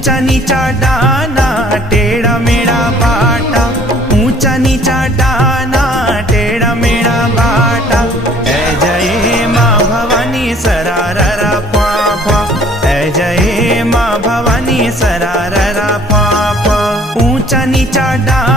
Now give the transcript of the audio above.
ऊंचा नीचा डाना टेढ़ा मेढ़ा बाटा, ऊंचा नीचा डाना टेढ़ा मेढ़ा बाटा। जय माँ भवानी सराररा पापा, जय माँ भवानी सराररा पापा। ऊंचा नीचा डाना